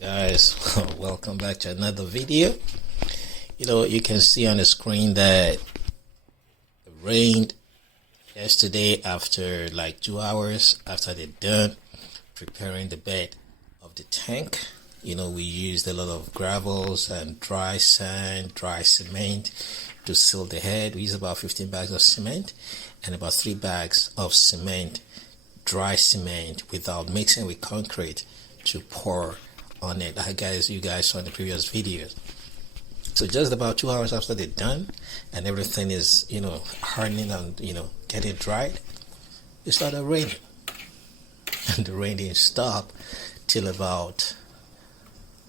Guys, welcome back to another video. You can see on the screen that it rained yesterday after like 2 hours after they're done preparing the bed of the tank. We used a lot of gravels and dry sand, dry cement to seal the head. We used about 15 bags of cement and about 3 bags of cement, dry cement without mixing with concrete to pour on it. You guys saw in the previous videos. So just about 2 hours after they're done and everything is hardening and getting dried, it started raining. And the rain didn't stop till about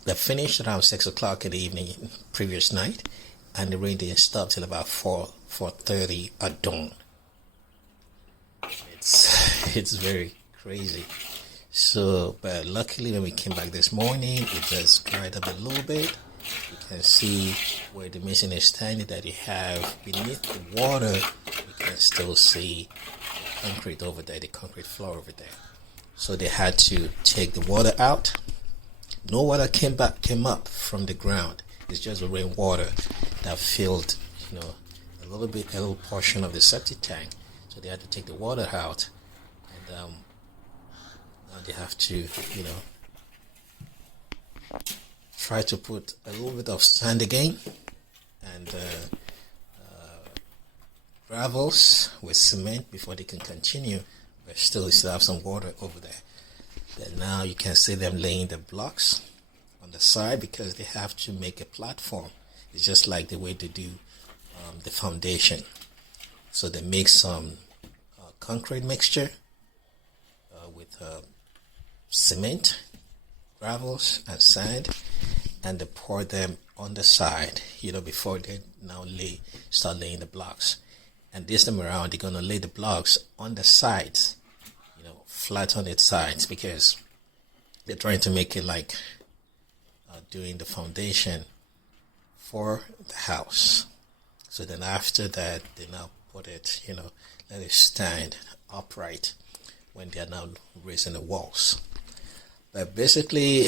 they finished around 6 o'clock in the evening previous night, and the rain didn't stop till about 4:30 at dawn. It's very crazy. So, but luckily when we came back this morning, it just dried up a little bit. You can see where the machine is standing, that you have beneath the water. You can still see the concrete over there, the concrete floor over there. So they had to take the water out. No water came up from the ground. It's just the rainwater that filled, a little portion of the septic tank. So they had to take the water out, and now they have to, try to put a little bit of sand again and gravels with cement before they can continue. But still have some water over there. But now you can see them laying the blocks on the side because they have to make a platform. It's just like the way they do the foundation. So they make some concrete mixture with cement, gravels, and sand, and they pour them on the side, before they now start laying the blocks. And this time around, they're going to lay the blocks on the sides, flat on its sides, because they're trying to make it like doing the foundation for the house. So then after that, they now put it, let it stand upright when they are now raising the walls. But basically,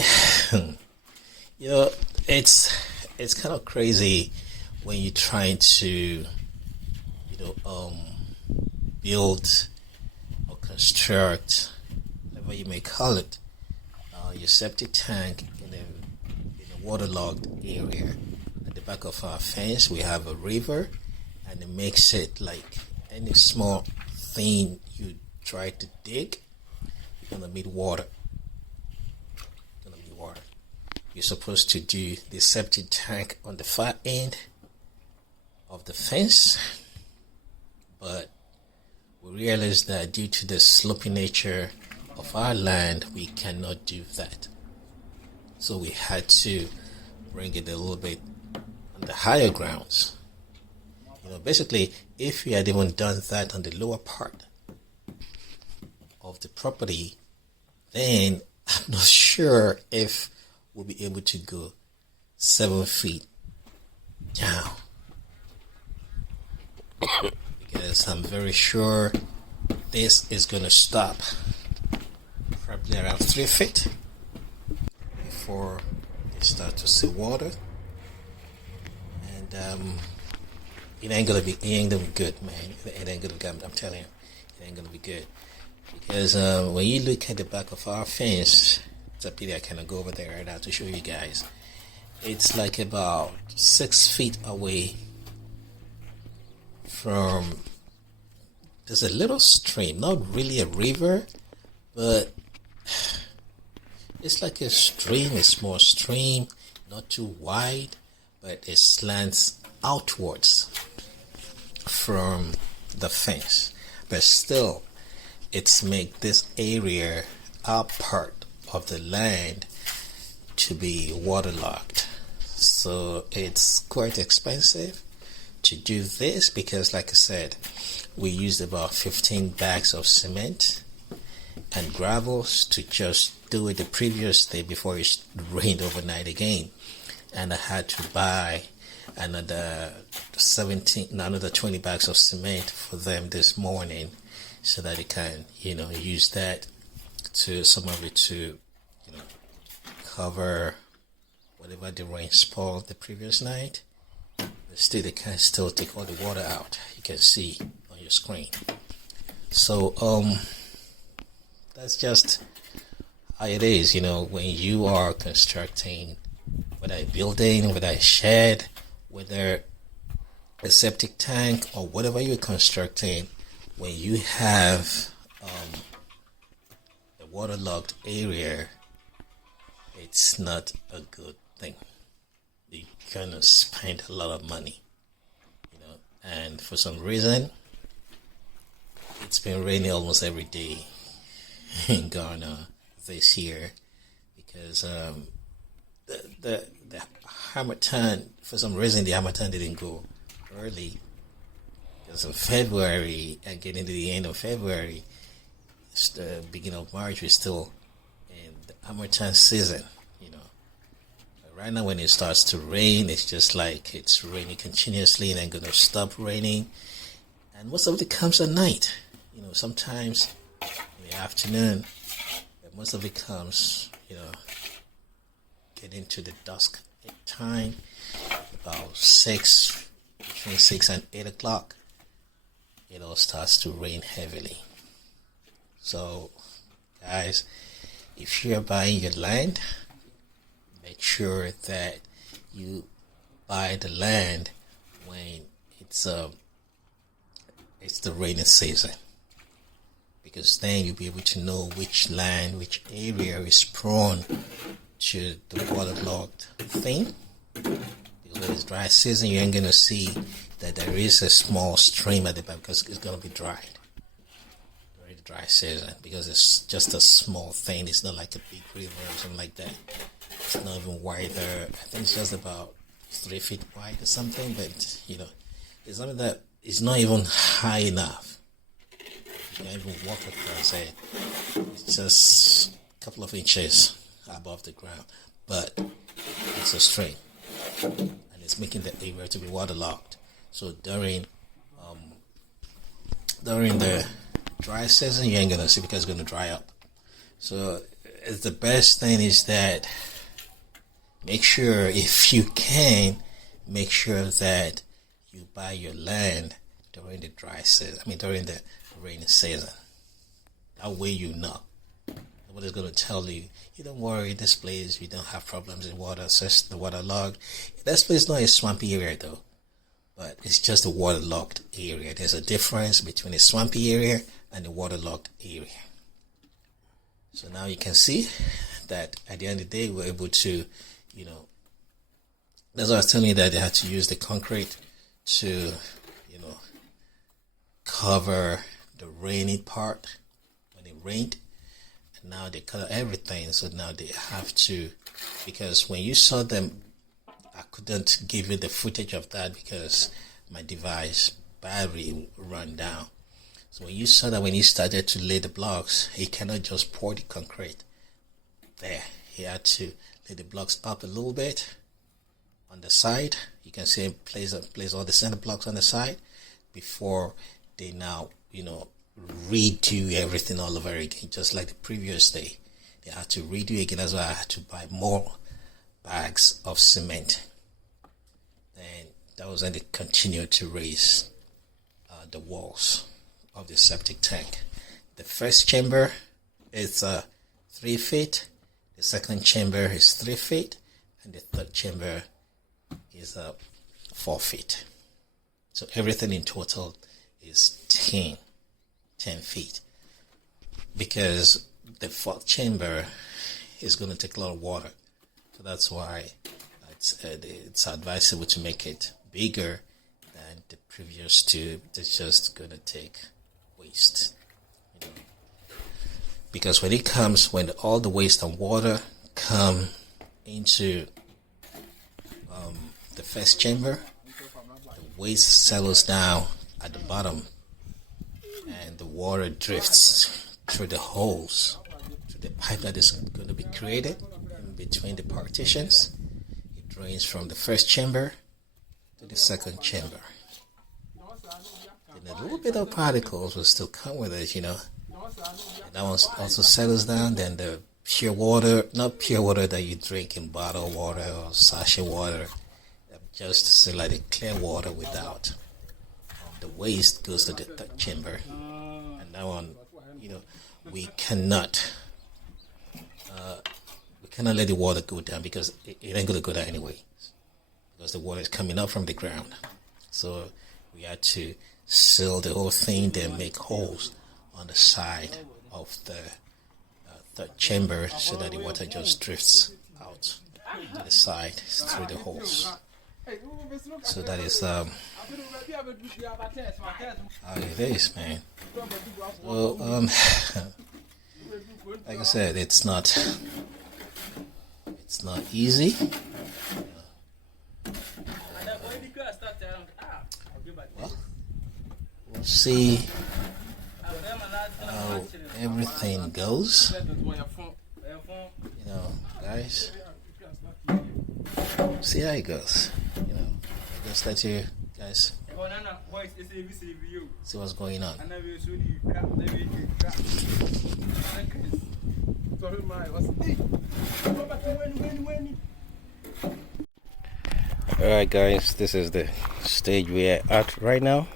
it's kind of crazy when you're trying to, build or construct, whatever you may call it, your septic tank in a waterlogged area. At the back of our fence, we have a river, and it makes it like any small thing you try to dig, you're gonna need water. You're supposed to do the septic tank on the far end of the fence, but we realized that due to the slopey nature of our land, we cannot do that. So we had to bring it a little bit on the higher grounds. Basically, if we had even done that on the lower part of the property, then I'm not sure if we'll be able to go 7 feet down. Because I'm very sure this is going to stop probably around 3 feet before they start to see water. And it ain't gonna be good, man. It ain't gonna be good. I'm telling you, it ain't gonna be good. Because when you look at the back of our fence, it's a pity I cannot go over there right now to show you guys. It's like about 6 feet away from. There's a little stream, not really a river, but it's like a stream, a small stream, not too wide, but it slants outwards from the fence. But still, it's make this area, our part of the land, to be waterlogged. So it's quite expensive to do this because, like I said, we used about 15 bags of cement and gravels to just do it the previous day before it rained overnight again. And I had to buy another 20 bags of cement for them this morning so that they can, use that to some of it to, cover whatever the rain spoiled the previous night. But still, they can still take all the water out. You can see on your screen. So that's just how it is. When you are constructing, whether a building, whether a shed, whether a septic tank, or whatever you're constructing, when you have a waterlogged area, it's not a good thing. You're gonna spend a lot of money, and for some reason, it's been raining almost every day in Ghana this year because the Harmattan, for some reason, the Harmattan didn't go early. Because in February and getting to the end of February, it's the beginning of March, we're still in the Harmattan season, But right now, when it starts to rain, it's just like it's raining continuously and then going to stop raining. And most of it comes at night. Sometimes in the afternoon, but most of it comes, getting to the dusk time, about between 6 and 8 o'clock, it all starts to rain heavily. So, guys, if you're buying your land, make sure that you buy the land when it's the rainy season, because then you'll be able to know which area is prone to the waterlogged thing. Because when it's dry season, you ain't gonna see that there is a small stream at the back because it's gonna be dried during the dry season, because it's just a small thing. It's not like a big river or something like that. It's not even wider. I think it's just about 3 feet wide or something, but it's something that is not even high enough. You can't even walk across it. It's just a couple of inches above the ground, but it's a stream, and it's making the area to be waterlogged. So during the dry season, you ain't gonna see because it's gonna dry up. So the best thing is that make sure, if you can, make sure that you buy your land during the dry season. During the rainy season. That way nobody's going to tell you, don't worry, this place, we don't have problems in water, just the waterlogged. This place is not a swampy area though, but it's just a waterlogged area. There's a difference between a swampy area and a waterlogged area. So now you can see that at the end of the day, we're able to, that's why I was telling you that they had to use the concrete to, cover the rainy part when it rained. And now they cover everything, so now they have to, because when you saw them, I couldn't give you the footage of that because my device battery ran down. So when you saw that, when he started to lay the blocks, he cannot just pour the concrete there. He had to lay the blocks up a little bit on the side. You can see him place all the center blocks on the side before they now, redo everything all over again, just like the previous day. They had to redo again. That's why I had to buy more bags of cement. And that was when they continued to raise the walls of the septic tank. The first chamber is 3 feet. The second chamber is 3 feet. And the third chamber is 4 feet. So everything in total is 10 feet, because the fourth chamber is going to take a lot of water. So that's why it's advisable to make it bigger than the previous two. It's just going to take waste, because when all the waste and water come into the first chamber, the waste settles down at the bottom, and the water drifts through the holes, through the pipe that is going to be created in between the partitions. It drains from the first chamber to the second chamber. And a little bit of particles will still come with it, And that one also settles down. Then the pure water, not pure water that you drink in bottled water or sachet water, just say like the clear water without the waste goes to the third chamber. And that one, we cannot let the water go down because it ain't gonna go down anyway, because the water is coming up from the ground. So we had to seal the whole thing, then make holes on the side of the third chamber so that the water just drifts out to the side through the holes. So that is how it is, man. Well, like I said, it's not easy. Well, we'll see how everything goes. Guys, see how it goes. I just let you guys see what's going on. Alright guys, this is the stage we're at right now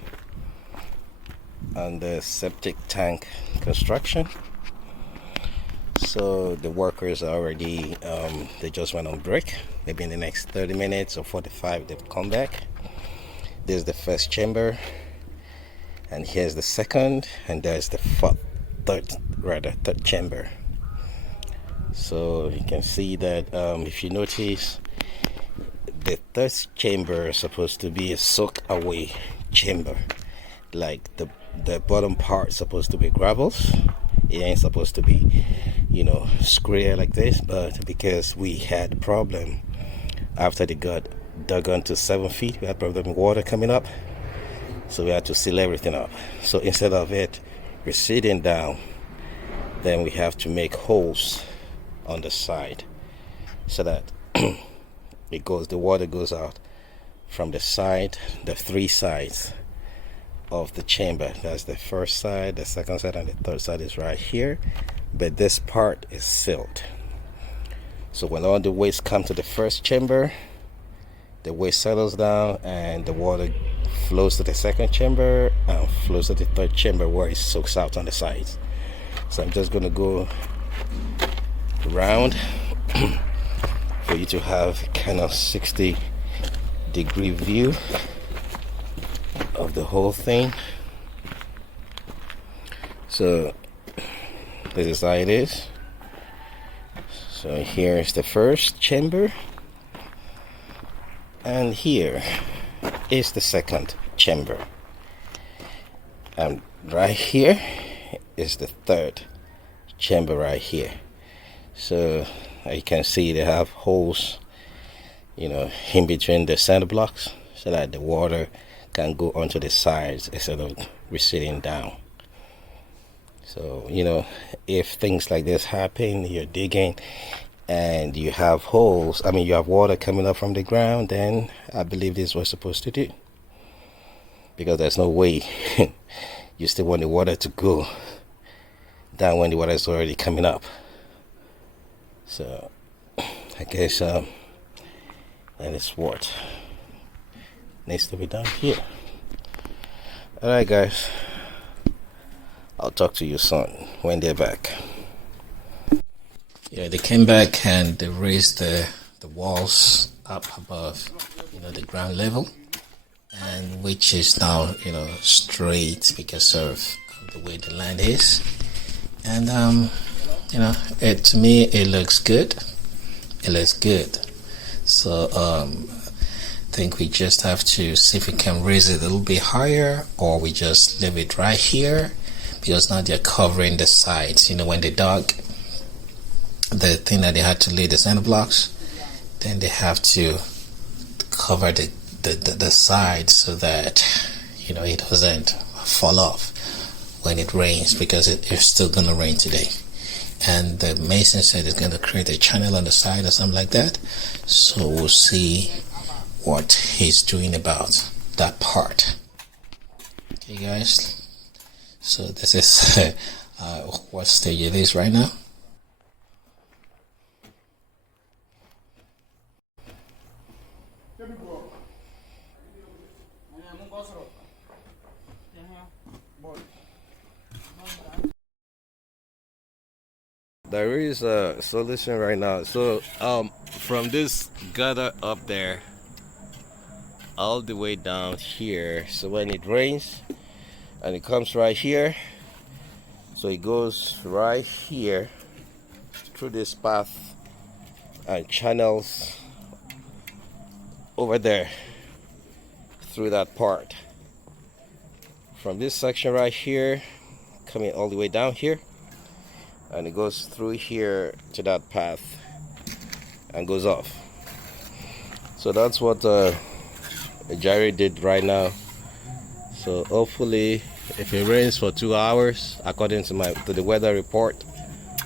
on the septic tank construction. So the workers are already they just went on break. Maybe in the next 30 minutes or 45 they'll come back. This is the first chamber, and here's the second, and there's the third chamber. So you can see that if you notice, the third chamber is supposed to be a soak away chamber. Like the bottom part is supposed to be gravels. It ain't supposed to be, square like this, but because we had a problem after they got dug onto 7 feet, we had problem with water coming up, so we had to seal everything up. So instead of it receding down, then we have to make holes on the side so that the water goes out from the side, the 3 sides of the chamber. That's the first side, the second side, and the third side is right here, but this part is sealed. So when all the waste come to the first chamber, the waste settles down and the water flows to the second chamber and flows to the third chamber where it soaks out on the sides. So I'm just going to go around for you to have kind of 60-degree view of the whole thing. So this is how it is. So here is the first chamber, and here is the second chamber, and right here is the third chamber right here. So you can see they have holes in between the center blocks so that the water can go onto the sides instead of receding down. So if things like this happen, you're digging and you have holes, you have water coming up from the ground, then I believe this is what it's supposed to do, because there's no way you still want the water to go down when the water is already coming up. So I guess that is what needs to be done here. Alright guys, I'll talk to you soon when they're back. Yeah, they came back and they raised the walls up above the ground level, and which is now straight because of the way the land is. And to me it looks good. So I think we just have to see if we can raise it a little bit higher, or we just leave it right here, because now they're covering the sides. When they dug the thing that they had to lay the center blocks, then they have to cover the sides so that it doesn't fall off when it rains, because it's still gonna rain today. And the mason said it's going to create a channel on the side or something like that. So we'll see what he's doing about that part. Okay guys, so this is what stage it is right now. There is a solution right now. So from this gutter up there all the way down here, so when it rains and it comes right here, so it goes right here through this path and channels over there through that part. From this section right here, coming all the way down here, and it goes through here to that path and goes off. So that's what Jerry did right now. So hopefully, if it rains for 2 hours, according to the weather report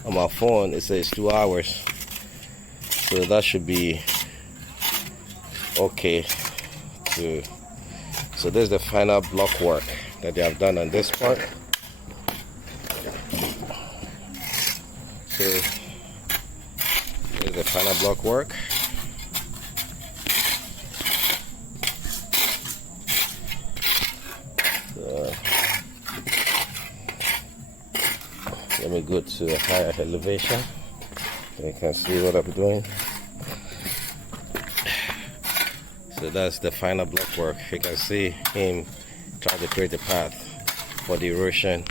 on my phone, it says 2 hours. So that should be okay. So this is the final block work that they have done on this part. So this is the final block work. So let me go to a higher elevation so you can see what I'm doing. So that's the final block work. You can see him trying to create a path for the erosion.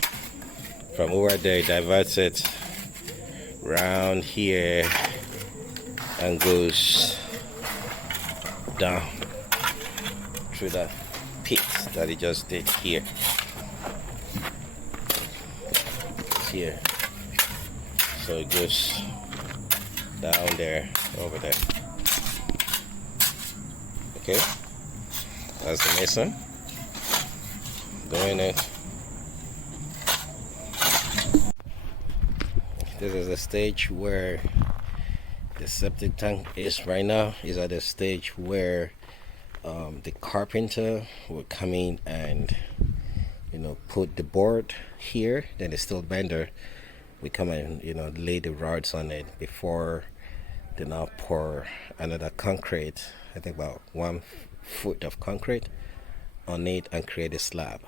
From over there, he diverts it round here and goes down through that pit that he just did here. Here. So it goes down there, over there. Okay, that's the mason doing it. This is the stage where the septic tank is right now. Is at the stage where the carpenter will come in and put the board here. Then the steel bender we come and lay the rods on it before they now pour another concrete. I think about 1 foot of concrete on it and create a slab.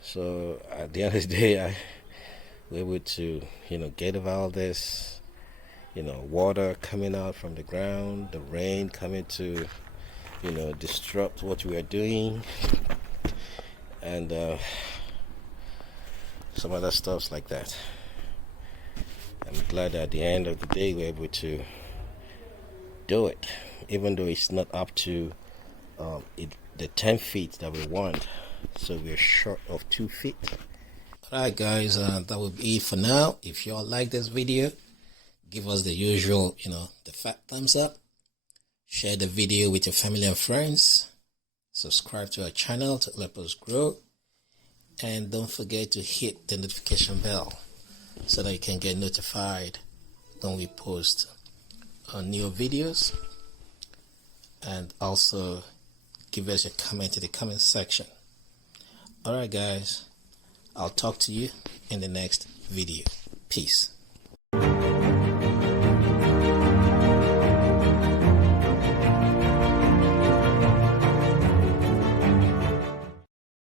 So at the end of the day, I were able to get over all this, water coming out from the ground, the rain coming to disrupt what we are doing, and some other stuff like that. I'm glad that at the end of the day we're able to do it, even though it's not up to the 10 feet that we want. So we're short of 2 feet. Alright guys, that will be it for now. If y'all like this video, give us the usual, the fat thumbs up. Share the video with your family and friends. Subscribe to our channel to help us grow. And don't forget to hit the notification bell so that you can get notified when we post new videos. And also give us a comment in the comment section. Alright guys, I'll talk to you in the next video. Peace.